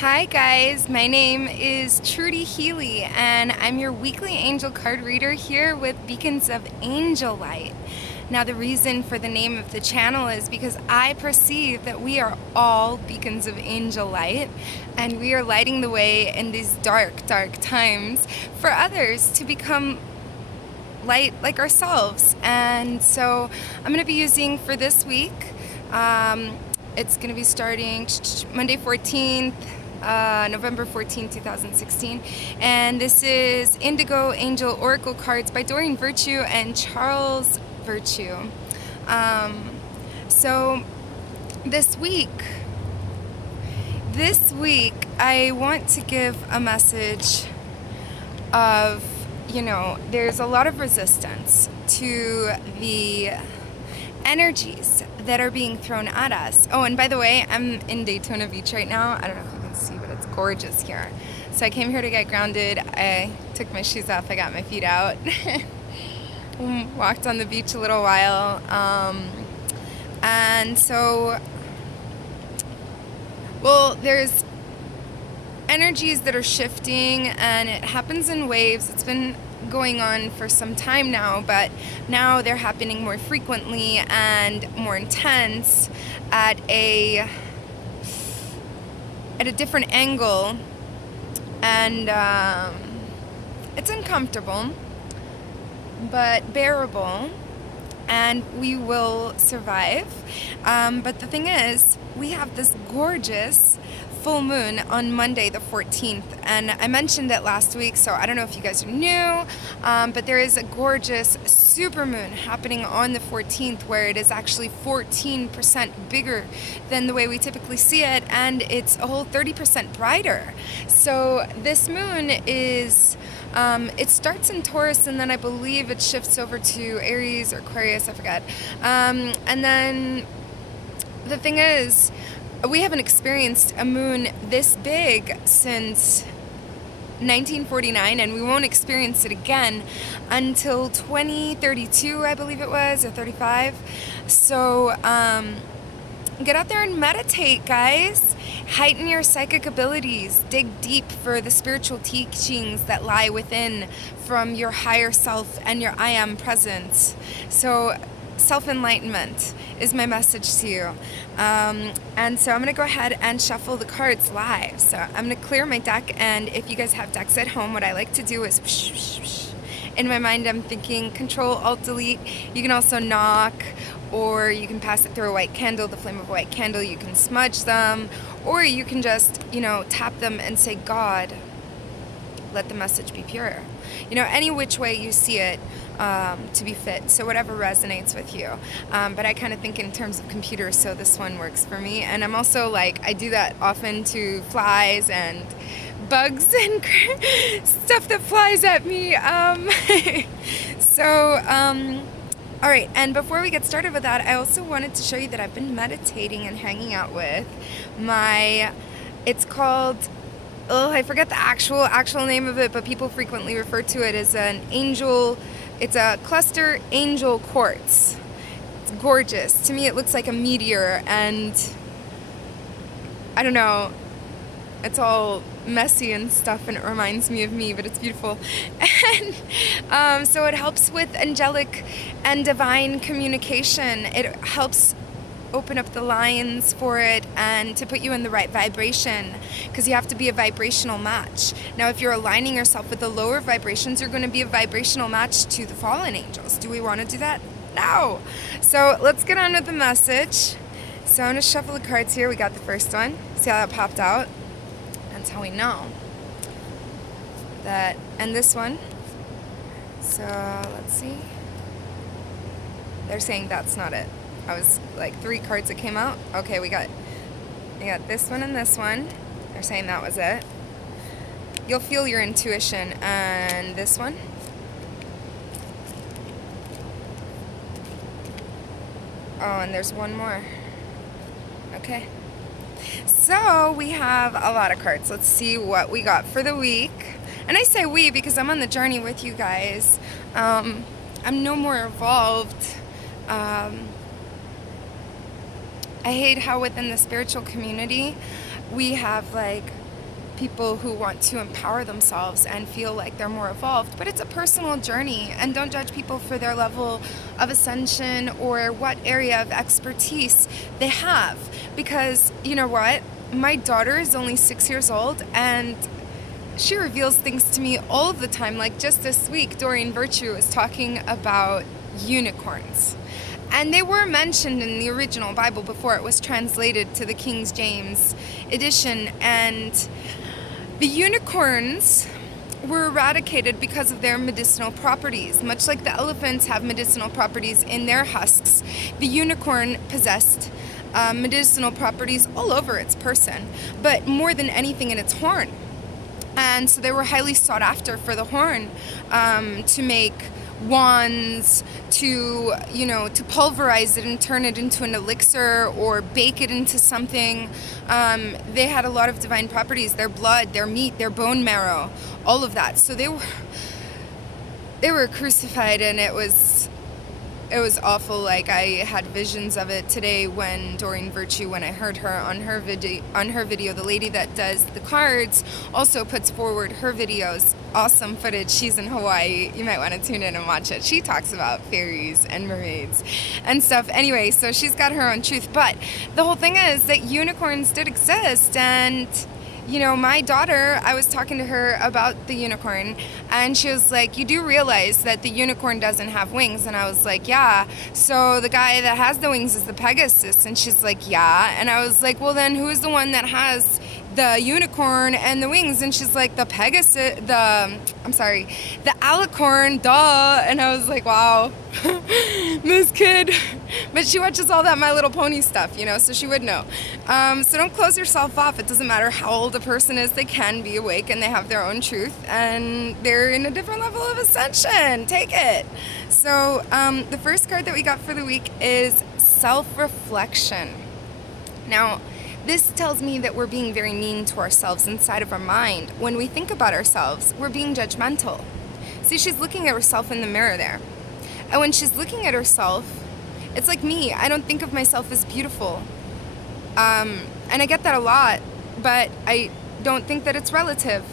Hi guys, my name is Trudy Healy and I'm your weekly angel card reader here with Beacons of Angel Light. Now the reason for the name of the channel is because I perceive that we are all beacons of angel light and we are lighting the way in these dark times for others to become light like ourselves. And so I'm going to be using for this week, it's going to be starting Monday 14th, November 14, 2016. And this is Indigo Angel Oracle Cards by Doreen Virtue and Charles Virtue. So this week I want to give a message of, there's a lot of resistance to the energies that are being thrown at us. Oh, and by the way, I'm in Daytona Beach right now. I don't know if you can see, but it's gorgeous here. So I came here to get grounded. I took my shoes off. I got my feet out. Walked on the beach a little while. And so, well, there's energies that are shifting and it happens in waves. It's been going on for some time now, but now they're happening more frequently and more intense at a different angle, and it's uncomfortable but bearable, and we will survive. But the thing is, we have this gorgeous full moon on Monday the 14th, and I mentioned it last week, so I don't know if you guys are new, but there is a gorgeous super moon happening on the 14th where it is actually 14% bigger than the way we typically see it, and it's a whole 30% brighter. So this moon is it starts in Taurus and then I believe it shifts over to Aries or Aquarius, I forget. And then the thing is, we haven't experienced a moon this big since 1949, and we won't experience it again until 2032, I believe it was, or 35. So get out there and meditate, guys. Heighten your psychic abilities. Dig deep for the spiritual teachings that lie within from your higher self and your I am presence. So self-enlightenment is my message to you. And so I'm going to go ahead and shuffle the cards live. So I'm going to clear my deck, and if you guys have decks at home, what I like to do is whoosh, whoosh, whoosh. In my mind I'm thinking Control, Alt, Delete. You can also knock, or you can pass it through a white candle, the flame of a white candle. You can smudge them, or you can just, tap them and say, God, let the message be pure. Any which way you see it to be fit. So whatever resonates with you. But I kind of think in terms of computers, so this one works for me. And I'm also I do that often to flies and bugs and stuff that flies at me. All right, and before we get started with that, I also wanted to show you that I've been meditating and hanging out with it's called, I forget the actual name of it, but people frequently refer to it as it's a cluster angel quartz. It's gorgeous. To me, it looks like a meteor, and I don't know, it's all messy and stuff, and it reminds me of me, but it's beautiful. And so it helps with angelic and divine communication. It helps open up the lines for it and to put you in the right vibration, because you have to be a vibrational match. Now, if you're aligning yourself with the lower vibrations, you're going to be a vibrational match to the fallen angels. Do we want to do that? No. So let's get on with the message. So I'm going to shuffle the cards here. We got the first one. See how that popped out? That's how we know that. And this one. So let's see. They're saying that's not it. I was like 3 cards that came out. Okay, we got this one and this one. They're saying that was it. You'll feel your intuition. And this one. Oh, and there's one more. Okay. So we have a lot of cards. Let's see what we got for the week. And I say we because I'm on the journey with you guys. I'm no more evolved. I hate how within the spiritual community we have like people who want to empower themselves and feel like they're more evolved, but it's a personal journey, and don't judge people for their level of ascension or what area of expertise they have, because you know what, my daughter is only 6 years old and she reveals things to me all of the time. Like just this week, Doreen Virtue was talking about unicorns. And they were mentioned in the original Bible before it was translated to the King James edition. And the unicorns were eradicated because of their medicinal properties. Much like the elephants have medicinal properties in their husks, the unicorn possessed medicinal properties all over its person, but more than anything in its horn. And so they were highly sought after for the horn, to make wands, to pulverize it and turn it into an elixir or bake it into something. They had a lot of divine properties, their blood, their meat, their bone marrow, all of that. So they were crucified, and it was awful. Like, I had visions of it today when Doreen Virtue, when I heard her on her video, the lady that does the cards also puts forward her videos. Awesome footage. She's in Hawaii. You might want to tune in and watch it. She talks about fairies and mermaids and stuff. Anyway, so she's got her own truth. But the whole thing is that unicorns did exist, and my daughter, I was talking to her about the unicorn, and she was like, you do realize that the unicorn doesn't have wings? And I was like, yeah. So the guy that has the wings is the Pegasus. And she's like, yeah. And I was like, well, then who's the one that has the unicorn and the wings? And she's like, the alicorn, duh. And I was like, wow, this kid. But she watches all that My Little Pony stuff, so she would know. So don't close yourself off. It doesn't matter how old a person is. They can be awake, and they have their own truth, and they're in a different level of ascension. Take it. So the first card that we got for the week is self-reflection. Now, this tells me that we're being very mean to ourselves inside of our mind. When we think about ourselves, we're being judgmental. See, she's looking at herself in the mirror there. And when she's looking at herself, it's like me. I don't think of myself as beautiful. And I get that a lot, but I don't think that it's relative.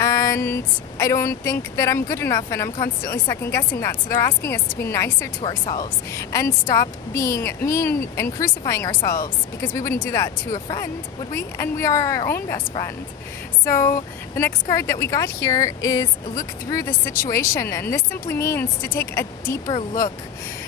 And I don't think that I'm good enough, and I'm constantly second-guessing that. So they're asking us to be nicer to ourselves and stop being mean and crucifying ourselves, because we wouldn't do that to a friend, would we? And we are our own best friend. So the next card that we got here is look through the situation, and this simply means to take a deeper look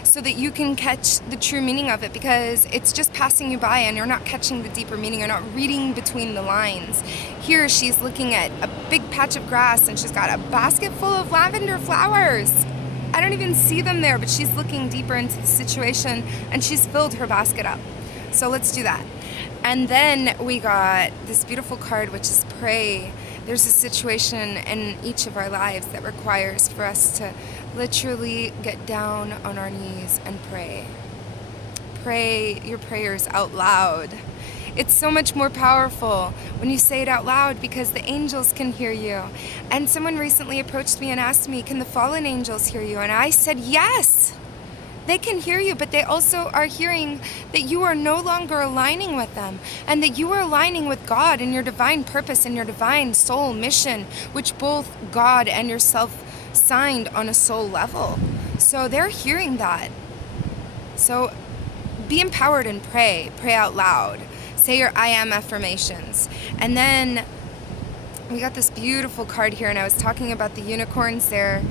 so that you can catch the true meaning of it, because it's just passing you by and you're not catching the deeper meaning. You're not reading between the lines. Here she's looking at a big patch of grass, and she's got a basket full of lavender flowers. I don't even see them there, but she's looking deeper into the situation, and she's filled her basket up. So let's do that. And then we got this beautiful card, which is pray. There's a situation in each of our lives that requires for us to literally get down on our knees and pray. Pray your prayers out loud. It's so much more powerful when you say it out loud, because the angels can hear you. And someone recently approached me and asked me, can the fallen angels hear you? And I said, yes. They can hear you, but they also are hearing that you are no longer aligning with them, and that you are aligning with God and your divine purpose and your divine soul mission, which both God and yourself signed on a soul level. So they're hearing that. So be empowered and pray. Pray out loud. Say your I am affirmations. And then we got this beautiful card here, and I was talking about the unicorns there,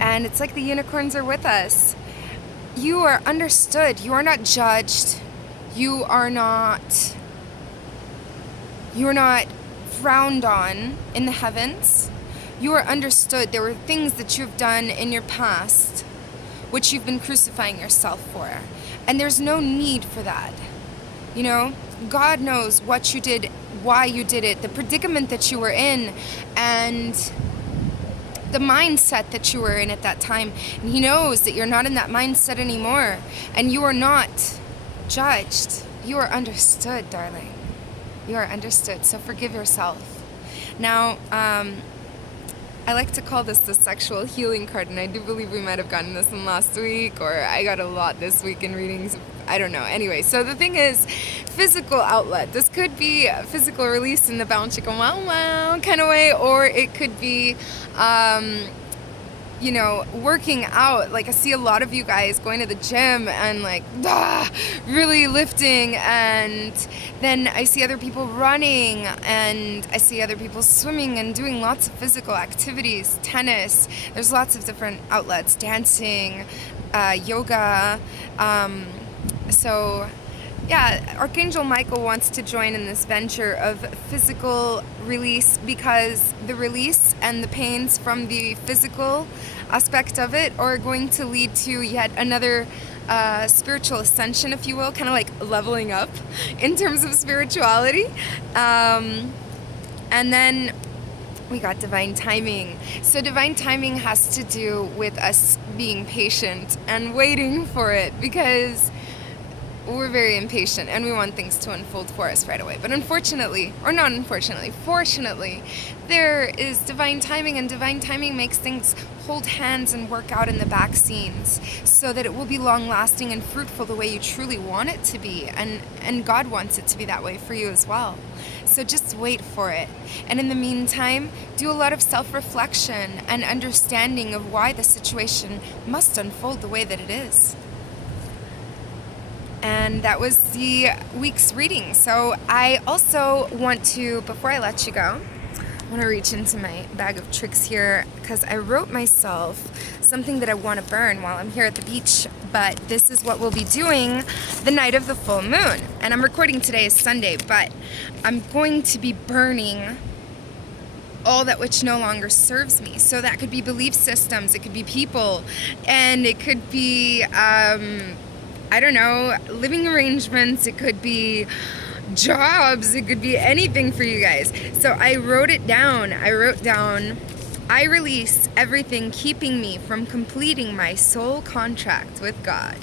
and it's like the unicorns are with us. You are understood. You are not judged. You are not frowned on in the heavens. You are understood. There were things that you've done in your past which you've been crucifying yourself for. And there's no need for that. God knows what you did, why you did it, the predicament that you were in, and the mindset that you were in at that time. And He knows that you're not in that mindset anymore. And you are not judged. You are understood, darling. You are understood. So forgive yourself. Now, I like to call this the sexual healing card, and I do believe we might have gotten this in last week, or I got a lot this week in readings I don't know. Anyway, so the thing is, physical outlet. This could be a physical release in the bounce chicken wow wow kind of way, or it could be, you know, working out. Like I see a lot of you guys going to the gym and like really lifting, and then I see other people running, and I see other people swimming and doing lots of physical activities, tennis. There's lots of different outlets, dancing, yoga. So yeah, Archangel Michael wants to join in this venture of physical release, because the release and the pains from the physical aspect of it are going to lead to yet another spiritual ascension, if you will, kind of like leveling up in terms of spirituality. And then we got divine timing. So divine timing has to do with us being patient and waiting for it, because we're very impatient and we want things to unfold for us right away. But unfortunately, or not unfortunately, fortunately, there is divine timing, and divine timing makes things hold hands and work out in the back scenes so that it will be long lasting and fruitful the way you truly want it to be. And God wants it to be that way for you as well. So just wait for it. And in the meantime, do a lot of self-reflection and understanding of why the situation must unfold the way that it is. And that was the week's reading. So I also want to, before I let you go, I want to reach into my bag of tricks here, because I wrote myself something that I want to burn while I'm here at the beach. But this is what we'll be doing the night of the full moon. And I'm recording today is Sunday, but I'm going to be burning all that which no longer serves me. So that could be belief systems, it could be people, and it could be I don't know, living arrangements, it could be jobs, it could be anything for you guys. So I wrote it down. I wrote down, I release everything keeping me from completing my soul contract with God.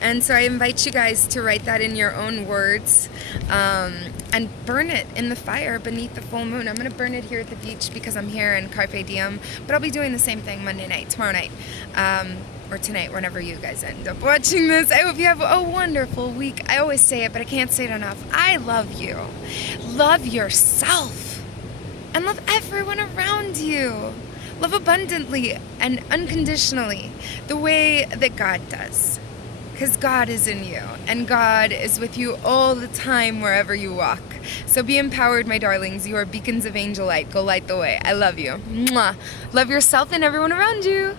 And so I invite you guys to write that in your own words, and burn it in the fire beneath the full moon. I'm going to burn it here at the beach because I'm here in Carpe Diem, but I'll be doing the same thing Monday night, tomorrow night, or tonight, whenever you guys end up watching this. I hope you have a wonderful week. I always say it, but I can't say it enough. I love you. Love yourself. And love everyone around you. Love abundantly and unconditionally, the way that God does. Because God is in you, and God is with you all the time wherever you walk. So be empowered, my darlings. You are beacons of angel light. Go light the way. I love you. Mwah. Love yourself and everyone around you.